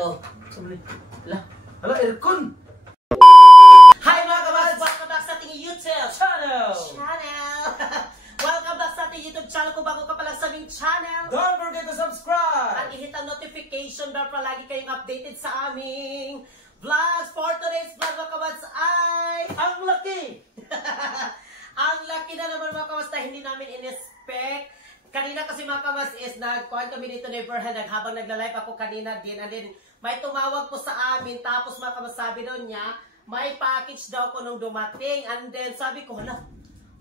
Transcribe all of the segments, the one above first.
ito. Hala, aircon! Hi mga kabats! Welcome back sa ating YouTube channel! Welcome back sa ating YouTube channel. Kung bago ka pa lang sa aming channel, Don't forget to subscribe! at i-hit ang notification bell para lagi kayong updated sa aming vlogs. For today's vlog mga kabats ay Ang laki! ang laki na naman mga kabats na hindi namin in-expect. Kanina kasi mga kabats is nag-kuhan kami dito neighborhood habang nagla-live ako kanina din. And then may tumawag po sa amin, tapos mga kabats sabi daw niya may package daw ko nung dumating. And then sabi ko, hala,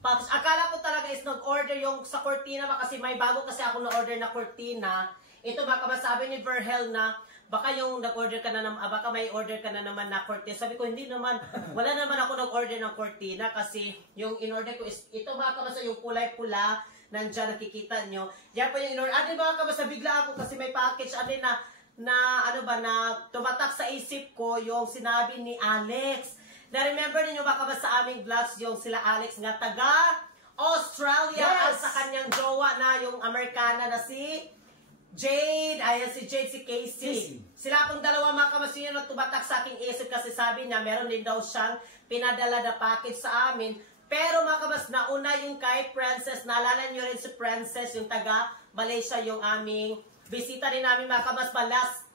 package. Akala ko talaga is nag-order yung sa cortina kasi may bago kasi ako na-order na cortina. Ito mga kabats sabi ni Verhel na baka yung nag-order ka na naman, baka may order ka na naman na cortina. Sabi ko, hindi naman, wala naman ako nag-order ng cortina kasi yung in-order ko is, ito mga kabats yung kulay-pula, nandiyan nakikita nyo. Yan po yung in-order. Ano mga kabats, bigla ako kasi may package, ano ba, na tumatak sa isip ko yung sinabi ni Alex. Na-remember ninyo baka ba sa aming vlogs yung sila Alex nga taga Australia at sa kanyang jowa na yung Amerikana na si Jade. Ayan si Jade, si Casey. Sila pong dalawa mga kabats yun na tumatak sa aking isip kasi sabi niya meron din daw siyang pinadala na package sa amin. Pero mga kabats, nauna yung kay Princess. Naalala nyo rin si Princess, yung taga Malaysia, yung aming bisita rin namin mga kabats pa last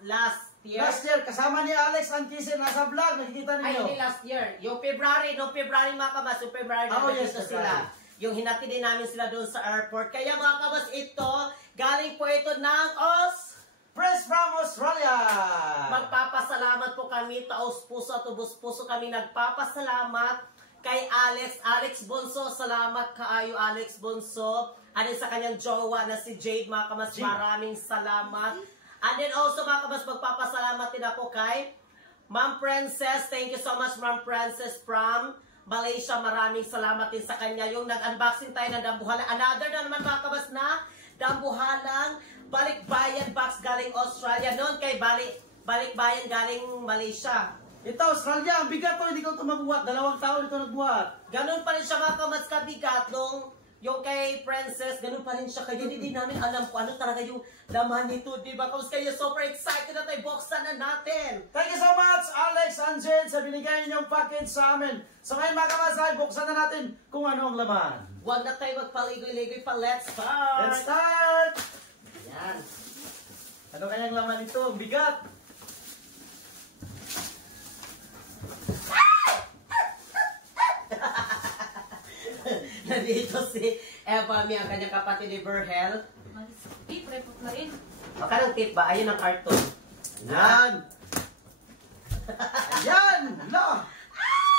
year. Last year, kasama ni Alex Antisen nasa vlog, nakikita ninyo. Ay, hindi last year. Yung February, mga kabats, yung February na yes, sila. Yung hinati din namin sila doon sa airport. Kaya mga kabats, ito, galing po ito ng Press from Australia! Magpapasalamat po kami, taos puso at ubos puso kami nagpapasalamat kay Alex Bonso. Salamat kaayo Alex Bonso. And then sa kanyang jowa na si Jade, mga kabats, maraming salamat. And then also mga kabats, magpapasalamat din ako kay Ma'am Princess. Thank you so much Ma'am Princess from Malaysia. Maraming salamat din sa kanya. Yung nag-unboxing tayo ng dambuhalang. Another na naman mga kabats na dambuhalang balikbayan box galing Australia. Noon kay balikbayan galing Malaysia. Ito, Australia, ang bigat to, hindi ko ito mabuhat. 2 taon ito nagbuhat. Ganun pa rin siya mga kabats kabigat nung yung kay Princess, ganun pa rin siya. Kaya hindi namin alam kung ano talaga yung laman nito, di ba? Kaya super excited na tayo, buksan na natin. Thank you so much, Alex and Jen, sa binigay ninyong package sa amin. So ngayon mga kabasay, buksan na natin kung ano ang laman. Huwag na tayo magpaligoy-ligoy pa. Let's start! Let's start! Yan. Ano kayang laman ito? Ang bigat! Nandito si Eva, ang kanyang kapatid ni Verhel. Baka ng tip ba? Ayun ang karton. Yan! Yan! La!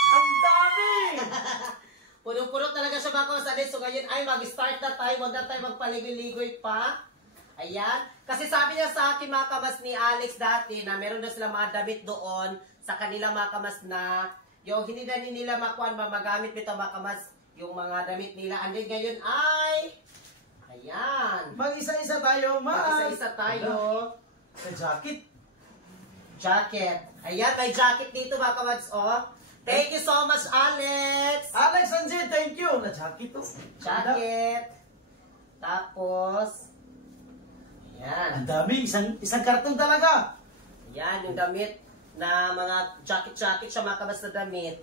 Ang dami! Punong-puno talaga siya mga kabats. So ngayon ay mag-start na tayo. Huwag na tayo magpaligoy-ligoy pa. Ayan. Kasi sabi niya sa akin mga kabats ni Alex dati na meron na sila mga damit doon sa kanila mga kabats na yung hindi na nila makuha magamit nito mga kabats yung mga damit nila. And then ngayon ay ayan. Mag-isa-isa tayo, Mag-isa-isa tayo. Sa jacket. Jacket. Ayan, may jacket dito mga kabats. Oh. Thank you so much, Alex. Alex and Jen, thank you. Na jacket to. Jacket. Tapos ayan. Ang dami, isang karton talaga. Ayan, yung damit na mga jacket-jacket siya mga kabats na damit.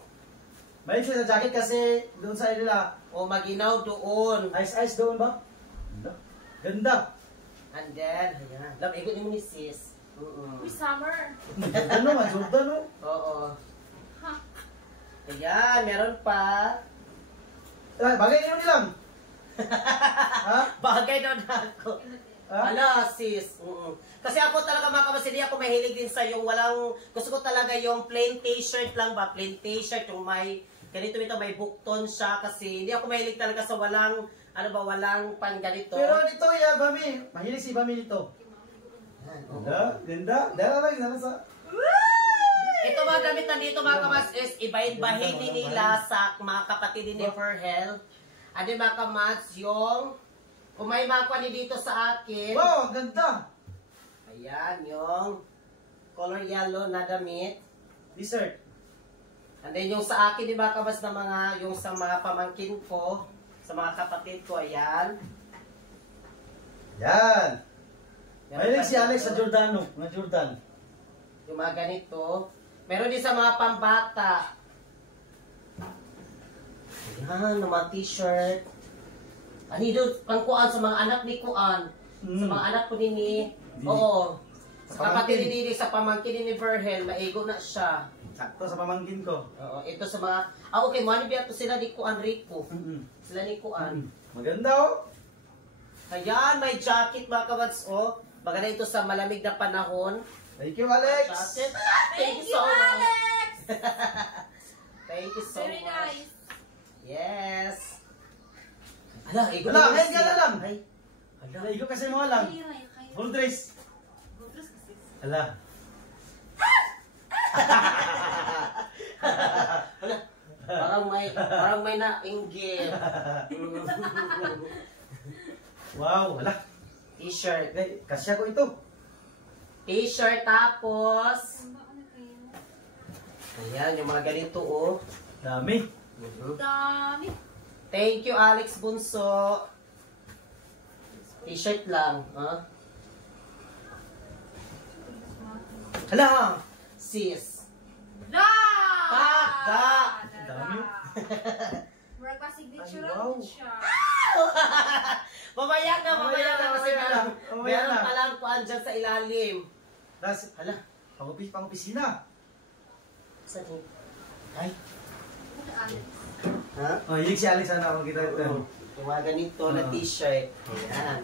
May siya sa jacket kasi doon sa nila. O maginaw doon. Ice doon ba? Ganda. And then, ayan. Lam, ikot mo ni sis. Uy, summer. Ano nga, Jordan no? Oo. Ha? Ayan, meron pa. Bagay nyo nilang. Ha? Bagay daw na ako. Ala, sis. Kasi ako talaga mga kabats, hindi ako mahilig din sa yung walang, gusto ko talaga yung plain t-shirt lang ba? Plain t-shirt, yung may, ganito may bukton siya kasi hindi ako mahilig talaga sa walang, walang pang ganito. Pero dito, Bami. Mahilig si Bami dito. Ganda. Dala sa... Ito mga damit na dito mga kabats is ibahin-bahin din nila sa mga kapatid ni Verhel. Ano mga kabats, yung kung may makuha ni dito sa akin. Wow, ganda. Ayan, yung color yellow na damit. Dessert. And then yung sa akin, di ba kabats na mga, yung sa mga pamangkin ko, sa mga kapatid ko, ayan. Yan. Mahilig si Alex sa Jordano, ng Jordan. Yung mga ganito. Meron din sa mga pambata. Ayan, ng mga t-shirt. Ano doon, pangkuan sa mga anak ni Kuan. Sa mga anak ko ni oo. Sa kapatid ni sa pamangkin ni Virgil, maigo na siya. Sakto sa pamangkin ko. Oo, ito sa mga, okay, mga nibiya to sila ni Kuan Rico. Sila ni Kuan. Maganda oh. Ayan, may jacket mga kabads, oh. Maganda ito sa malamig na panahon. Thank you, Alex. Jacket. Thank you, so much. Alex! Thank you so Very much. nice. Yes. Ala, igo Ala, na ngayon ka na lang. Ay. Ala. Naigo kasi mo lang. Full dress. Ala. Ala. Parang may nainggit. Wow, ala. T-shirt. Kasya ko ito. T-shirt tapos. Ayan, yung mga ganito oh. Dami. Dami. Thank you, Alex Bunso. T-shirt lang, ha? Hala! Sis. Da! Pagda! Dami. Murag pa signature Ay, wow. lang siya. Mamaya na kasi Mamaya meron, na. meron palang kuan dyan sa ilalim. Das, Hala. pang-opisina. Saan yun? Ay. Alex. Ha? Oh, yun si Alex ano ako kita ito. Oo. Yung mga ganito na t-shirt. Ayan.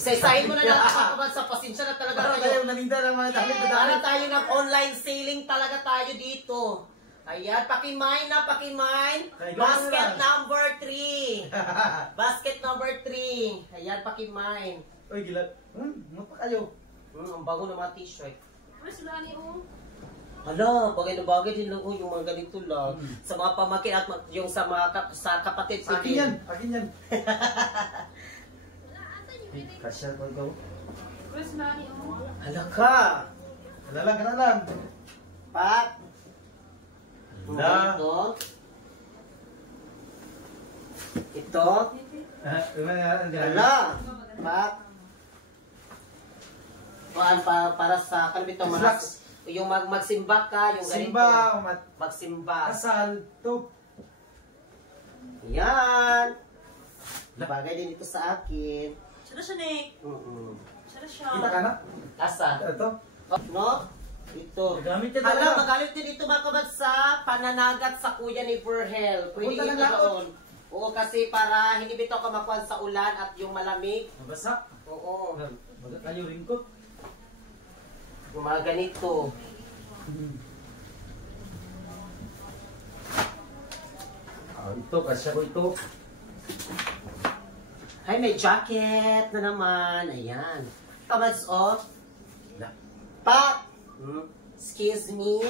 Isa-isahin mo na lang kapag sa pasensya na talaga Para tayo. tayo naninda ng mga damit na Para dami. tayo nag-online selling talaga tayo dito. Ayan, pakimine na, pakimine. Ay, Basket gano'n lang. number 3. Basket number 3. Ayan, pakimine. Uy, gila. Mapa kayo. Ang bago ng mga t-shirt. Ano sila ni O? Hala, bagay na bagay din lang yung mga ganito lang. Sa mga pamangkin at yung sa mga sa kapatid ko Akin yan, akin yan. Kasya ko ikaw. Ano sila ni O? Hala ka! Ka na lang. Pat! Hala. Ito. Ito. Hala! Pat! Kuan para sa kanito Slacks. yung magsimba ka, yung ganito. Simba, Magsimba. kasal, to. Yan. Bagay din ito sa akin. Siya siya, Nick. Siya siya. Kita ka na? Asa? Ito. No? Ito. Gamit niya Hala, talaga. magalit din ito mga kabad sa pananagat sa kuya ni Virgil. Pwede Punta ito ng laot. doon. Oo, kasi para hindi bitaw ka makuha sa ulan at yung malamig. Mabasa. Oo. Baga kayo ringkot. Yung mga ganito. Ito, kasya ko ito. Ay, may jacket na naman. Ayan. Kabads, oh. Pa! Excuse me.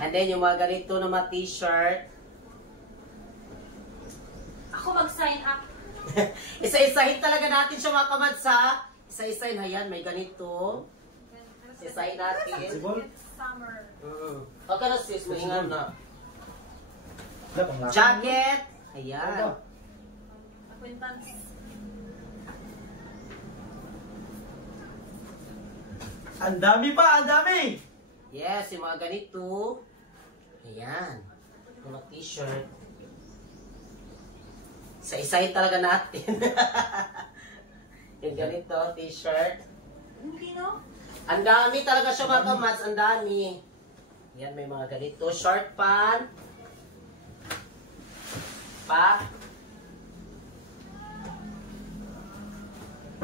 And then, yung mga ganito na mga t-shirt. Ako mag-sign up. Isa-isahin talaga natin siya mga kamads, ha? Isa-isahin. Ayan, may ganito. Isa-isahin natin. Sibol? Summer. Okay na sis, maingan na. Wala, panglaki. Jacket. Ayan. Acquaintance. Ang dami pa, ang dami! Yes, yung mga ganito. Ayan. Yung mga t-shirt. Isa-isahin talaga natin. Yung ganito, t-shirt. Hindi, no? Ang dami talaga siya mga kamads, ang dami. Yan, may mga ganito. Short pan. Pak.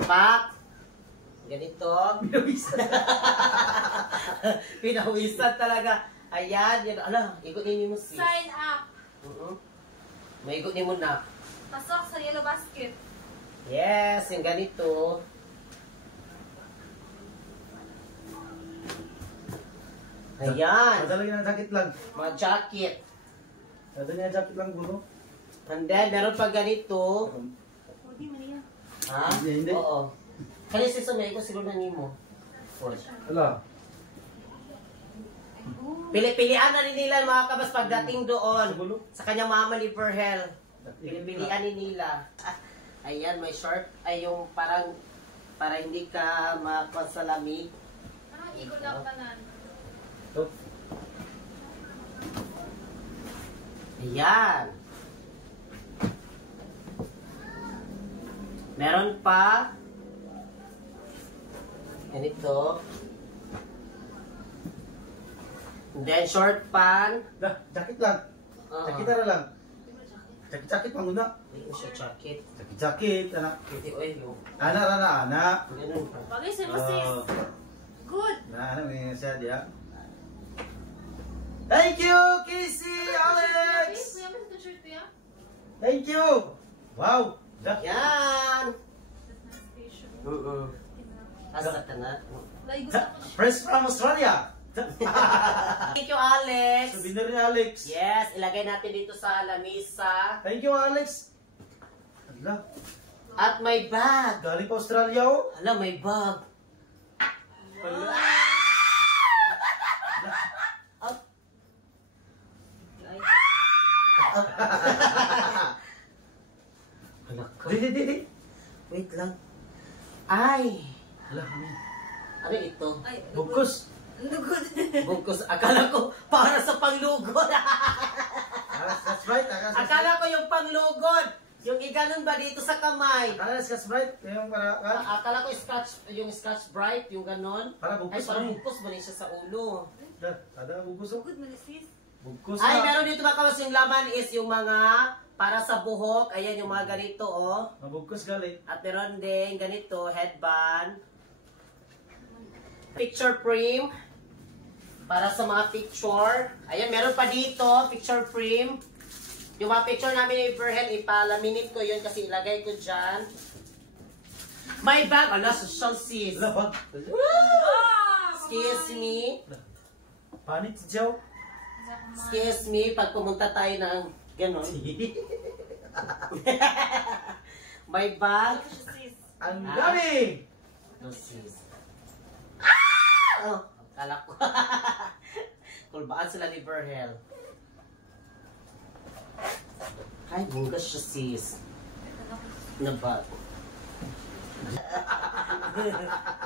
Pak. Ganito. Pinawisan talaga. Ayan, yan. Ala, ikot ninyo mo sis. Sign up. May ikot ninyo na. Pasok sa yellow basket. Yes, yung ganito. Ayan. Madala yun ang jacket lang. Mga jacket. Madala yun ang jacket lang, buro. And then, meron pa ganito. Hindi man yan. Ha? Hindi. Oo. Kaya si Sumay ko siguro na mo. Wala. Pili-pilian na rin nila mga kabas pagdating doon. Sa gulo. Sa kanyang mama ni Virgil. Pili-pilian ni nila. Ayan, may short. Ay, yung parang, para hindi ka mapasalamig. Anong ikot na tanan? Ito. Ayan. Meron pa. Ganito. And then, short pan. Dah, jacket lang. Jacket na lang. Jacket pang una. Hindi ko siya jacket. Jacket, anak. Hindi, oy, yung Anak. ganun pa. Bagay sa'yo mo sis. Good. Nah, may siya dia. Thank you, Casey, Alex. Kuya, ba ito shirt kuya? Thank you. Wow. Dah. Yan! Station. Asa ka na? Like, gusto ko siya. Fresh from Australia. Thank you, Alex! Souvenir ni Alex. Yes, ilagay natin dito sa lamisa. Thank you, Alex. Ala, At may bag. galing pa Australia oh. Hala, may bag. Hala. Out. Ay. Hala ka. Di. Wait lang. Ay! Ala, ano? Ano ito? Ay, Bugkos. Lugod. Bukos. Akala ko para sa panglugod. That's right. Akala ko yung panglugod. Yung iganon ba dito sa kamay? That's right. Yung para, Akala ko yung scotch bright, yung ganon. Para bugkos, Ay, parang ano eh? bukos ba niya siya sa ulo? dah, ada bugkos oh. Lugod man sis. Bugkos Ay, na. meron dito mga kawas, yung laman is yung mga para sa buhok. Ayan, yung mga ganito, oh. Mabugkos galing. At meron din ganito, headband. Picture frame. Para sa mga picture. Ayan, meron pa dito, picture frame. Yung mga picture namin ni Verhel, ipalaminate ko yun kasi ilagay ko dyan. My bag, ala, social sis. Ala, wag. Excuse me. Panit si Joe. Excuse me, pag pumunta tayo ng ganon. My bag. Sis. Ang dami. No, sis. Ah! Oh, kala ko. Kulbaan sila ni Verhel. Ay, bungas siya, sis. Na bag.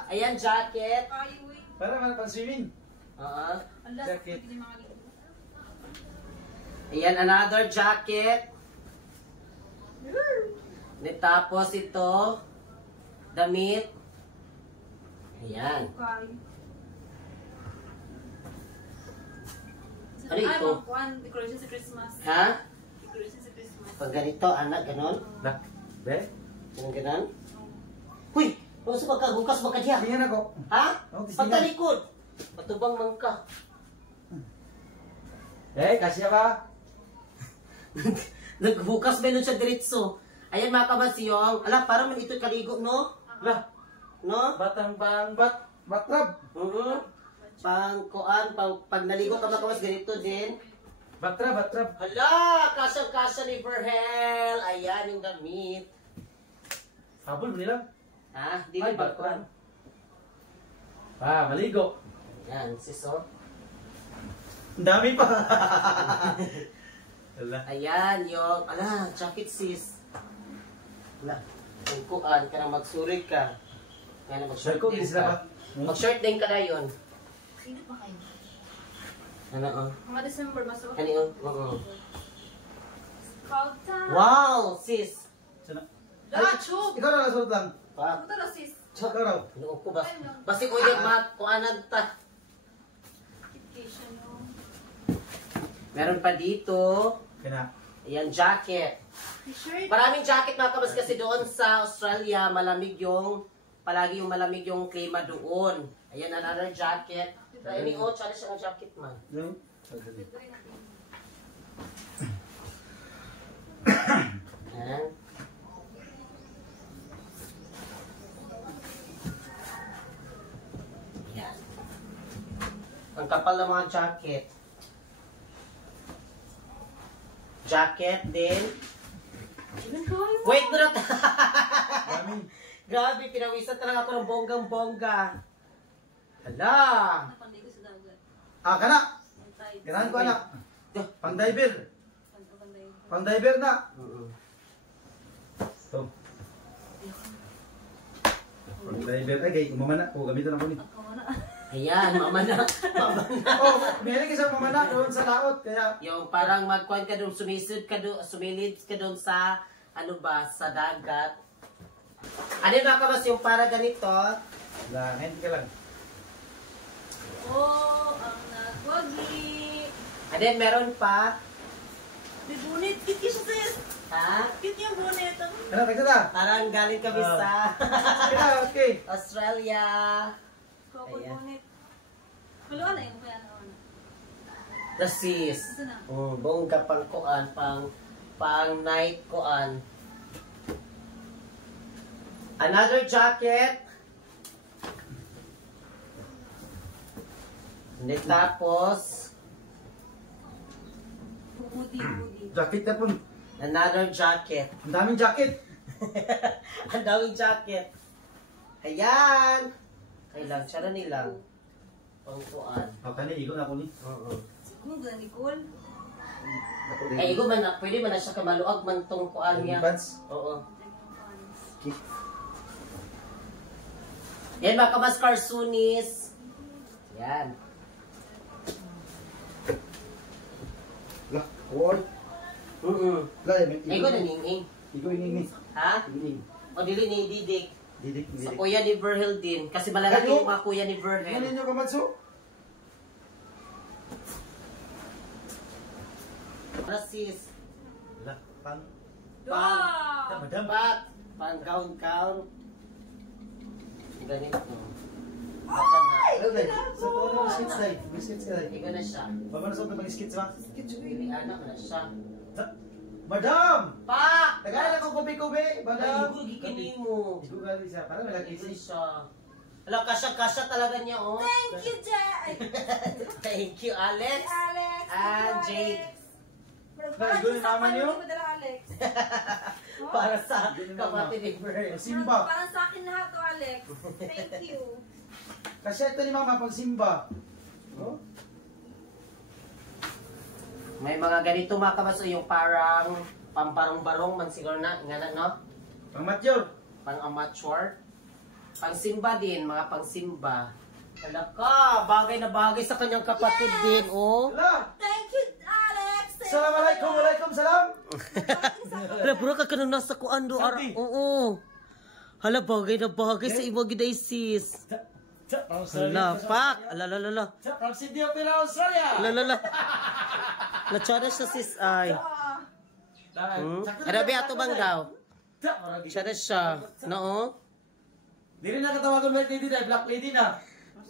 Ayan, jacket. Ay, uy. Para man pang swimming. Oo. Ala, Jacket. hindi mga ligo. Ayan, another jacket. Tapos ito, damit. Ayan. Okay. Ano ito? Ay, magkuhan. Decoration sa Christmas. Ha? Decoration sa Christmas. Pag ganito, anak, ganon. Dah. Be. Ganon. Huy! Kung sa pagkagukas mo ka diya. Tingnan ako. Ha? Oh, tistingan. Pagkalikod. Patubang man ka. Kasya ka. Nagbukas ba nun siya diretso? Ayan mga kabasyong. Ala, parang man ito kaligo, no? Lah, No? batang bang batrab. Pang pag naligo ka mga kabas, ganito din. Batrab. Hala! Kasyang-kasya ni Verhel. Ayan yung damit. Habol mo nila. Ha? Di Ay, ba batrab. ba? Maligo. Yan, siso. Ang dami pa. Ala. Ayan, yung, ala, jacket sis. Ala, yung kuan, ka na magsurig ka. Kaya na mag-shirt Ko din sila ba? ka. Mag-shirt din ka na yun. Sino pa kayo? Ano, oh. Mga December, masuk. Ano yun? Oo. Proud time. Wow, sis. Sana. Ah, chub. Ikaw na nasuot lang. Pa, Puta na sis. Ikaw raw. ano ko ba? Basi ko yung kuanan ta. Vacation no. Meron pa dito. Kena. Ayan, jacket. T-shirt. Maraming jacket mga kabas kasi doon sa Australia, malamig yung, palagi yung malamig yung klima doon. Ayan, another jacket. Ay, ni Ocha, ano siya ng jacket man? Yung. Ayan. Ayan. Ang kapal ng mga jacket. Jacket din. Wait, bro! Dami. Grabe, pinawisan talaga ako ng bonggang-bongga. Hala! Napanday ko sa dagat. Kana. Antay. Ganahan ko anak. Pang diver. Panday. Pang diver na. Mm-mm. Ito. Driver ay kay mamana ko gamiton ako ni. Ako na. Ayan, mama na. Mama na. Oh, meron kasi mamana doon sa laot kaya Yung parang magkuhan ka doon, sumilid ka doon sa, ano ba, sa dagat. Ano yung nakamas yung para ganito? la hand ka lang. Oh, ang nagwagi. And then meron pa, May bunit. Kit siya sis. ha? Kit yung bunit. Ano kagta? Parang galing kami sa Kaya okay. Australia. Couple Ayan. bunit. Haluan na yun. Kaya na. The sis. Ito na. Buong ka pang kuan, pang night kuan. Another jacket. Hindi tapos, Hoodie. Jacket na po. another jacket. Ang daming jacket. Ang daming jacket. Ayan. Kailang, siya na nilang. Pang kuan. Oh, kani igo na ko ni. Oo. Kung ganda ni Cole. Ako Eh, igo man na, pwede man na siya kamaluag man tong kuan niya. Pants. Oo. Okay. Yan mga kamas Carsunis. Yan. La, oy. La, Igo na ning. Igo ini. Ha? Ini. O dili ni Didik. Didik, Sa didik. kuya ni Virgil din. Kasi malalaki Ano? yung mga kuya ni Ano Virgil. ninyo kamatsu? Rasis. La, pang. Wow! Madam. Pang gown. Ganito. Baka na. Ano dai? Sa tono skits dai. Skits dai. Igo na siya. Paano sa mga skits ba? Dili anak na siya. Madam! Pa! Tagalan ako kubi-kubi, Ay, madam. igo, gikinin mo. Igo gali siya. Parang malaki Igo siya. siya. Ala, kasya talaga niya, oh. Thank you, Jay! Thank you, Alex. Alex! Ah, Jade. Parang Gulo ni mama niyo? Hindi mo dala, Alex. Para sa kapatid ni Bert. Simba. Parang sa akin lahat to, Alex. Thank you. Kasi ito ni mama pag simba. Oh? May mga ganito mga kabaso, yung parang pamparong-barong man siguro na, nga no? Pang mature. Pang amateur. Pang simba din, mga pang simba. Wala ka, bagay na bagay sa kanyang kapatid din, oh. Hala! Thank you, Alex! Assalamualaikum, walaikum salam. Hala, puro ka kanang nasa kuan do. Sabi. Oo. Hala, bagay na bagay sa ibo giday sis. Hala, pak. Ala. From Sydney, Opera, Australia. Ala. Lachara siya sis ay. Arabi ato bang daw? Chara siya. No? Di rin nakatawagan white lady na, black lady na.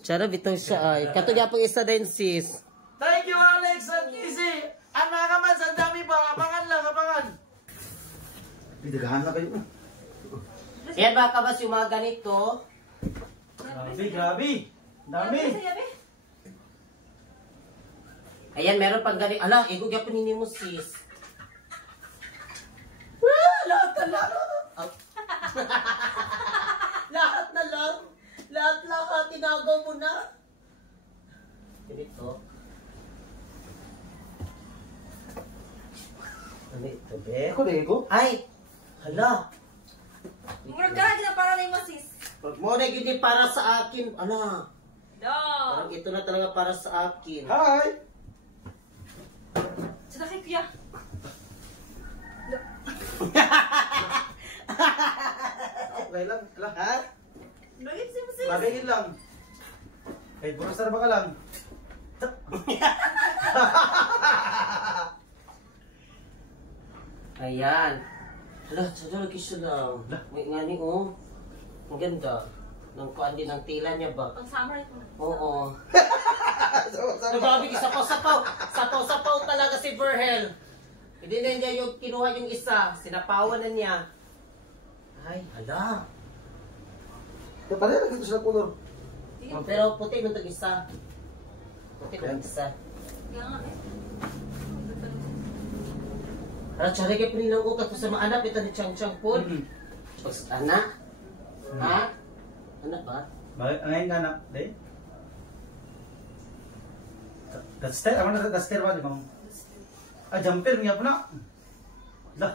Chara bitaw siya ay. Kato niya pang isa din sis. Thank you, Alex and Kizzy. Ang mga kamans, ang dami pa. Abangan lang, abangan. Dagahan na kayo. Yan mga kabas yung mga ganito. Grabe. Dami. Ayan, meron pang ganito. Ala, igo kaya panini mo sis. Lahat na lang. Lahat na lang. Lahat. Tinagaw mo na. Ganito. Ano ito, be? Ako din ko. Ay! Hala! Murag ka na para na yung masis. Mo na yun para sa akin. Ala! Dog! Parang ito na talaga para sa akin. Hi. Sada kay kuya. Okay lang. Ala. Ha? Bagay si masis. Bagay lang. Kahit bukas na ba ka lang? Ayan. Hala, sada lagi siya lang. May nga ni, oh. Ang ganda. Nang kuan din ang tila niya ba? Pang summer ito na. Oo. Nagabi, sapaw-sapaw. Sapaw-sapaw talaga si Virgil. Hindi na niya yung kinuha yung isa. Sinapawan na niya. Ay, hala. Pareho na dito sa color. Pero puti nung tag-isa. Puti nung tag-isa. Kaya nga eh. Hala, tsari kayo panilang utak ko sa mga anak. Ito ni Chang po. Pag anak? Ha? Anak ba? Bakit? Ngayon nga anak. Day? Daster? Ano na daster ba? Di ba? Ah, jumper. Nga po na. Lah.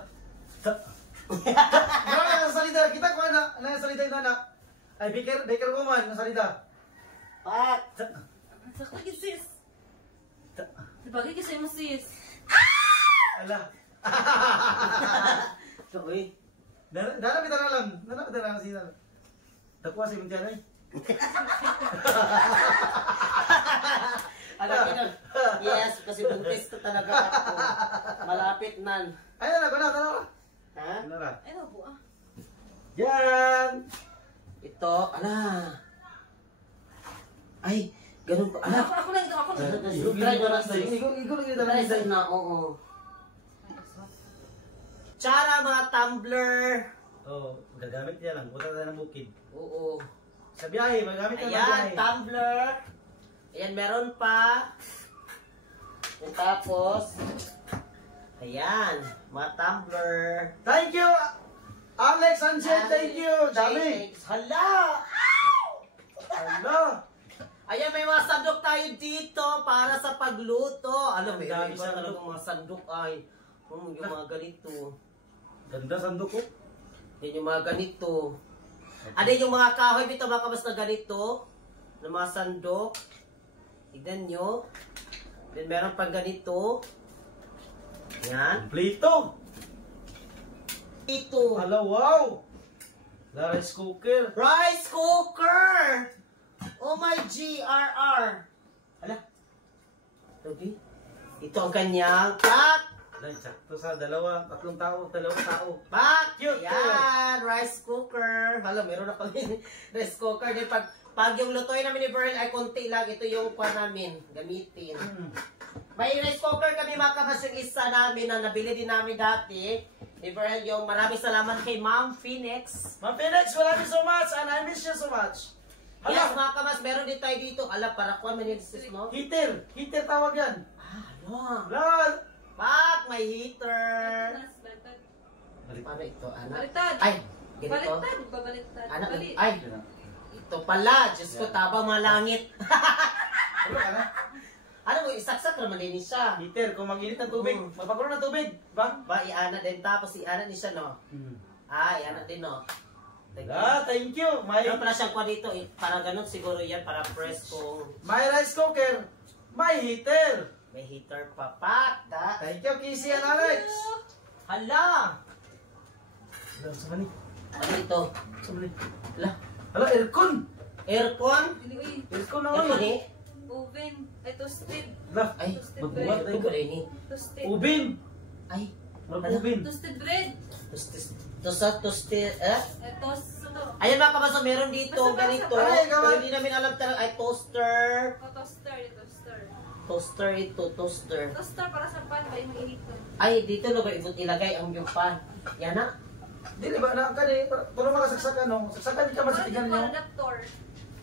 Ano na salita? Kita ko na. Ano na salita yung anak? Ay, baker woman, nasalita. Pak! Sakto gid sis. Bagay kasi mo sis. Ala. So, uy. Dala kita na lang. Dala kita na lang sila. Dakuha si Muntian eh. Ano yun? Yes, kasi buntis to talaga ako. Malapit nan. Ay, dala. Ha? Dala. Ay, nabo ah. Yan! Ito, ala. Ay, ganun pa. Ala. Ako lang ito, ako lang. Try mo lang sis. Igo lagi dala Try ni sis na, oo. Tsara mga tumbler. Oh, gagamit niya lang. Punta tayo ng bukid. Oo. Sa biyahe, magamit ka ng Ayan, biyahe. tumbler. Ayan, meron pa. Yung tapos. Ayan, mga tumbler. Thank you! Alex Angel, thank you! Dami! Hala! Hello! Ayan, may mga sandok tayo dito para sa pagluto. Alam mo, Ang dami may iba sandok. talagang mga sandok ay. Yung mga ganito. Ganda sandok ko. Yan yung mga ganito. Ano yung mga kahoy dito, mga kabas na ganito. Na mga sandok. Tignan nyo. Then meron pang ganito. Yan. Plito! Ito. Hello, wow! The rice cooker. Rice cooker! Oh my GRR! Hala. Okay. Ito ang kanyang pak! Dahil sakto sa tatlong tao. Pak! Cute, Yan! Rice cooker. Hala, meron na pala yung rice cooker. Then pag yung lutuin namin ni Pearl ay konti lang. Ito yung kwa namin. Gamitin. May rice cooker kami mga kabas yung isa namin na nabili din namin dati. Ni Pearl yung maraming salamat kay Ma'am Phoenix. Ma'am Phoenix, maraming so much and I miss you so much. Yes, Hala, mga kabas, meron din tayo dito. Ala, para kuha manilis, no? heater. Heater tawag yan. Ah, ano? Hala. Pak, may heater. Baliktad. Paano ito, anak? Baliktad. Ay, ganito. Baliktad. Babaliktad. Anak, Balik. ay, ito pala. Diyos ko, tabang mga langit. Ano ka na? Ano mo, isaksak naman din siya. Heater, kung mag-init ng tubig. Magpakulo ng tubig. Bang? Ba, iana din. Tapos, iana din siya, no? Ah, iana din, no? Thank you. Thank you. Meron pala siyang kwa dito. Para ganun siguro yan, para press kung My rice cooker. My heater. may heater pa. Pak, da. Thank you, Kissy and Alex. Hala! Hala, sa mani. Ano ito? Sa mani. Hala. Hala, aircon. Aircon? Dili, uy. Aircon na Aircon oy. eh? Oven. Ay, toasted. Hala, Ay, magbuhat ito tayo. ko rin eh. Toasted. Ubin. Ay, Mag-ubin. Toasted bread. toasted, Eh, toast. Ito. Ayan mga kabasa, meron dito Basta ganito. Ay, Pero gawa. hindi namin alam talaga. Ay, toaster. Oh, toaster. Toaster. Toaster ito, toaster. Toaster para sa pan. Ba yung mainit ko. Ay, dito no, ibut ilagay ang yung pan. Yan na. Dili ba na kani para makasaksakan no. Saksakan di ka Para masitigan dito, niyo. adaptor.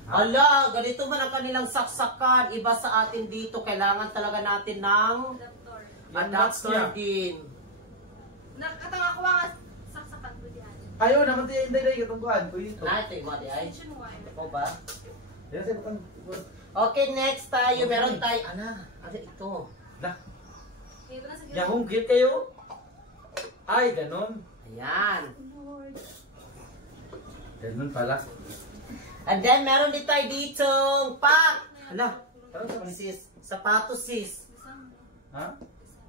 Ala, ganito man ang kanilang saksakan. Iba sa atin dito. Kailangan talaga natin ng Adaptor. Yan, adapter niya. din. Nakatanga ko nga saksakan ko diyan. Ayaw naman tayo hindi katong kuan. Pwede to. Na, ito yung mga di ay. Extension wire. O ba? Yan sa butang. Okay, next tayo. Meron tayo. Ano ito? Dah. Ito na sa gilid. Yahong git kayo. Ay, ganon. Ayan. Lord. Ganon pala. And then, meron din tayo dito. Pak! Hala. Parang sa mani. Sis. Sapatos, sis. Design. Ha?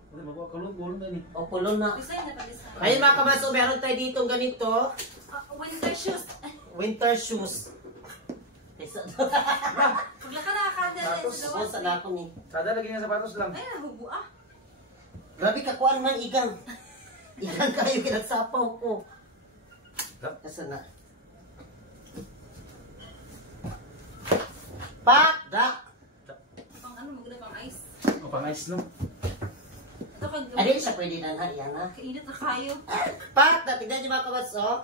Ano magwa kulong na ni. O, pulo na. Design na pa design. Ayun mga kabaso, meron tayo dito ganito. Winter shoes. Winter shoes. Isa. Paglaka nakakanda na Tapos, sa Oo, lawas. sa lako ni. Kada lagi nga sapatos lang. Ay, nabubuah. Grabe ka, kuan man, igang. Igang kayo, kinagsapaw ko. Asa na? Pak! Dak! Pang ano, maganda pang ice. O pang ice no. Ito kag Ano yun siya pwede na ha? Yan ha? kainit na kayo. Pak! Tignan niyo mga kabaso.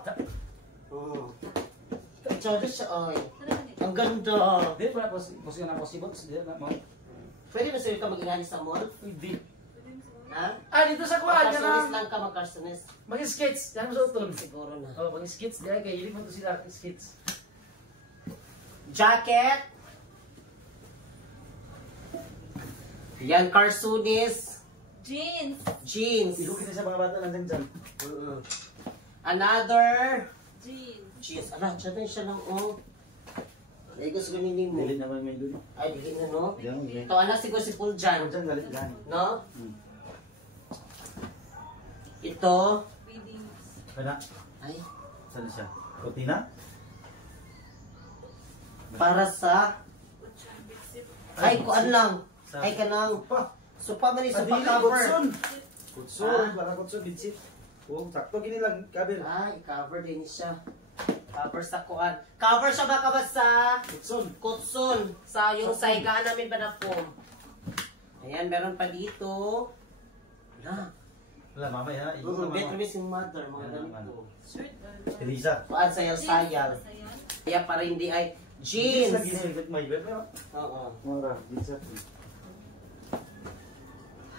Picture siya, oy. Ano ba niya? Ang ganda. Di ba possible na possible di na mo. Pwede ba sa'yo ka mag-inani sa mall? Pwede. Ha? Ah, dito sa kuan yan Magkarsonis ang lang ka, magkarsonis. mag-skits. Yan mo sa utol. Siguro na. Oh, mag-skits di ay kay hindi mo to sila skits. Jacket. Yan, carsonis. Jeans. Jeans. Ilo kita sa mga bata lang dyan. Another. Jeans. Jeans. Ala, siya din siya lang, oh. Ay, gusto ko nini mo. Dili naman may duli. Ay, di na, no? Diyan, okay. Ito, anak, siguro si Puljan. Diyan, galit gani. No? Hmm. Ito. Weddings. Kana, Ay, saan siya? Cortina? para sa... Kutsyan, bitsit. Ay, kuan lang. Sa- Ay, kanang... Pa! Supa man ni supa Adili, cover. kutsun! Kutsun, Ah. para kutsun, bitsit. Oh, sakto gini lang, kabel. Ay, cover din siya. Cover sa kuan. Cover siya baka ba sa Kutsun. kutsun. Sa yung saigaan namin ba na po. Ayan, meron pa dito. Wala. Wala, mamaya. Ito na Bet mama. missing mother, mga Ayan, ganito. Shirt. Teresa. Kuan sayal-sayal. Sayan. Kaya para hindi ay Jeans. Lagi jeans. sa ikot may bebe. Oo. Mura, jeans.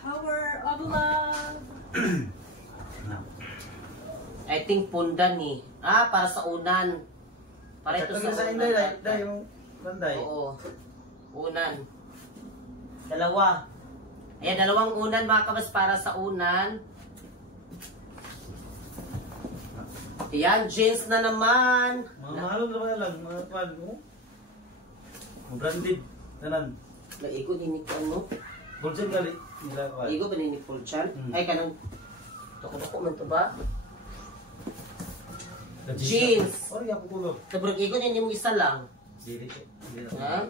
Power of love. I think pundan ni. Ah, para sa unan. Para ito Sakto sa sa unan. inday, dahil yung banday. Oo. Unan. Dalawa. Ayan, dalawang unan mga kabas para sa unan. Ayan, jeans na naman. Mga mahalong naman na lang, mga kwan, oh. Mga branded, tanan. Naigo din ni ano? Bulsan gali, nila kwan. Naigo ba ni Paul Chan? Hmm. Ay, kanang... Tuko-tuko man to ba? The Jeans. Oh, yung pupulo. Tabrog igo din mo isa lang. Dili. Ha?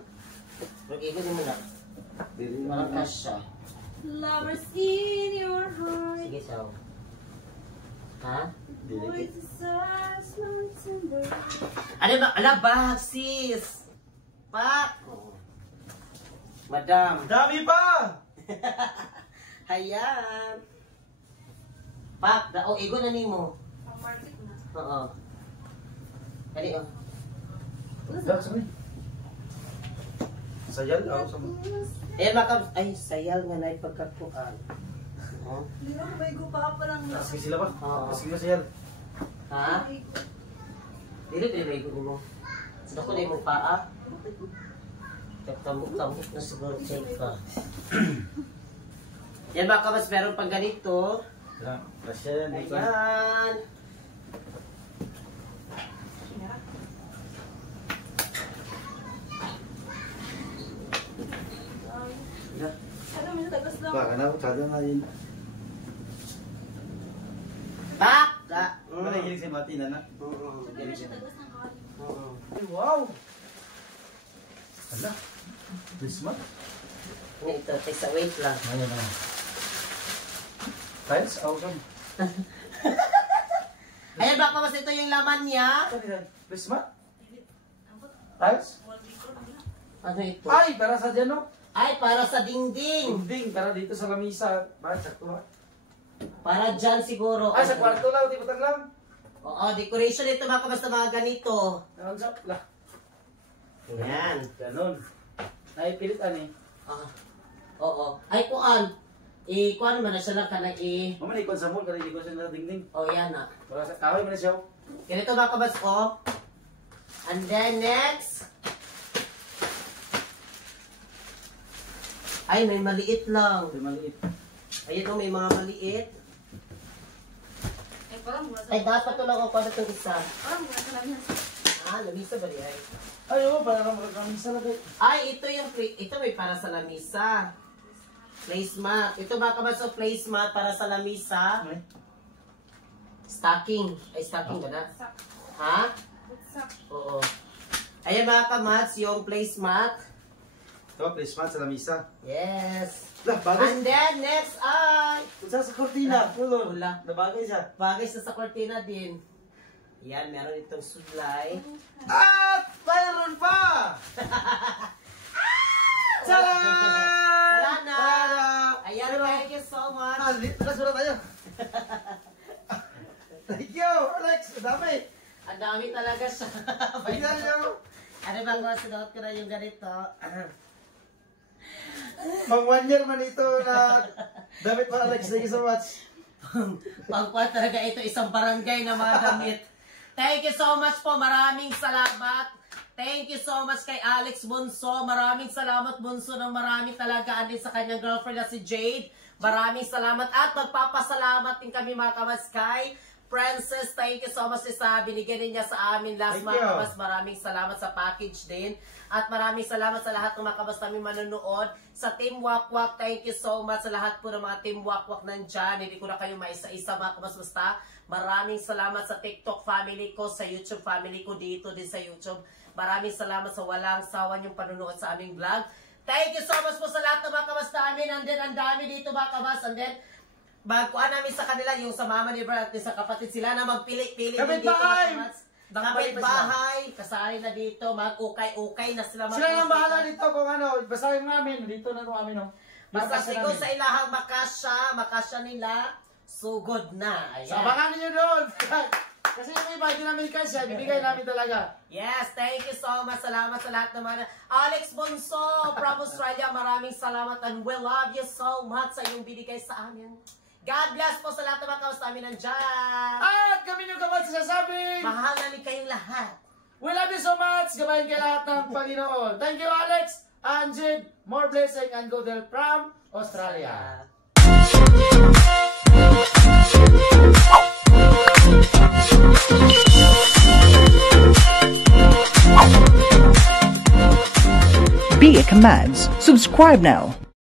Tabrog igo din mo na. Dili. Parang kasya. Lovers in your heart. Sige, saw. Ha? Dili. Voices are slow and tender. Ano ba? Ala, bag, sis! Pak! Madam. Dami pa! Hayan. Pak, oh, igo na ni mo. Pang-market na. Oo. Kali, oh. Dak, sabi. Sayal, ako sa mo. Ayan, makam... Ay, sayal nga na ipagkakuan. Oh. Hindi na may gupa pa lang na. Kasi sila ba? Oo. Kasi sila sayal. Ha? Dili, dili, igo ni mo. Sino ko na mo paa? Tamuk-tamuk na siguro check ka. Yan, baka mas meron pang ganito. Kasya yan, di ko. Ayan. Ano, may tagas lang. Baka na, kada na yun. Pak! Wala hilig si Mati na na. Oo, Ano, may tagas ng kain. oo. Wow! Ala, this month? Ito, tesa, wait lang. Ayan na. Tiles, awesome. Ayan, baka mas ito yung laman niya. This month? Ang pot, Tiles? wall decor na lang. Ano ito? Ay, para sa dyan, no? Ay, para sa dingding. Ding, para dito sa lamisa. Bakit, sakto ha? Para dyan siguro. Ay, sa kwarto lang, di ba lang? Oo, decoration ito baka basta mga ganito. Naon sa, lah. Ayan. Ganon. Naipilit, ani. Ah. Oo. Ay, kuan. Kuan man na siya lang ka na Mama, naikon sa mall, kada hindi ko siya na ding-ding. Oh, yan na. Para sa kahoy mo na siya. Ganito baka bas, oh. And then next. Ay, may maliit lang. Ito maliit. Ayun, oh, may mga maliit. Ay, parang mura sa... Ay, dapat to lang ako para itong isa. Parang mura sa lang yan. Ah, lamisa ba di ay? Ay, oo, para na magkamisa lang kayo. Ay, ito yung, ito may para sa lamisa. Placemat. Ito baka ba sa placemat para sa lamisa? Ay, Stocking. Ay, stocking ba na? Sak. Ha? Butsak. Oo. Ayan mga kamats, yung placemat. ito, placement sa lamisa. Yes. Lah, bagay. And then, next ay, Sa cortina. Tulor. Wala. Nabagay siya. bagay sa cortina din. Yan, meron itong suglay. At mayroon pa! Tcharam! Wala na. Ayan, Pero, thank you so much. Tara, surat tayo. Thank you, Alex. Dami. Ang dami talaga siya. Tingnan niyo. Ano bang mga sinuot ko na yung ganito? Pang 1 year man ito na damit pa, Alex. Thank you so much. Pangkuha talaga ito isang barangay na mga damit. Thank you so much po. Maraming salamat. Thank you so much kay Alex Bunso. Maraming salamat Bunso ng marami talaga andin sa kanyang girlfriend na si Jade. Maraming salamat at magpapasalamat din kami mga kamaskay Princess, thank you so much sa binigyan niya sa amin last Thank month. you. Mas maraming salamat sa package din. At maraming salamat sa lahat ng mga kabas namin manonood. Sa Team Wakwak, thank you so much sa lahat po ng mga Team Wakwak nandyan. Hindi ko na kayo maisa-isa mga kabas basta. Maraming salamat sa TikTok family ko, sa YouTube family ko, dito din sa YouTube. Maraming salamat sa walang sawa yung panonood sa aming vlog. Thank you so much po sa lahat ng mga kabas namin. And then, ang dami dito mga kabas. And then, bagkuan namin sa kanila, yung sa mama ni Brad at sa kapatid sila na magpili-pili Kapit dito. bahay! Kapit bahay! Kasali na dito, mag-ukay-ukay na sila. Sila nang bahala dito kung ano, basahin namin. Dito na kung amin. Basta siguro sa ilahang makasya nila, sugod na. Ayan. So, abangan ninyo doon. Kasi yung iba, hindi namin kasya, bibigay namin talaga. Yes, thank you so much. Salamat sa lahat naman. Alex Bonso from Australia, maraming salamat and we love you so much sa iyong binigay sa amin. God bless po sa lahat ng mga kawas namin nandyan. At kami yung kapag sasabing, Mahal namin kayong lahat. we love you so much. Gabayin kayo lahat ng Panginoon. Thank you, Alex. Anjid, more blessing and good health from Australia. Be a Commands. Subscribe now.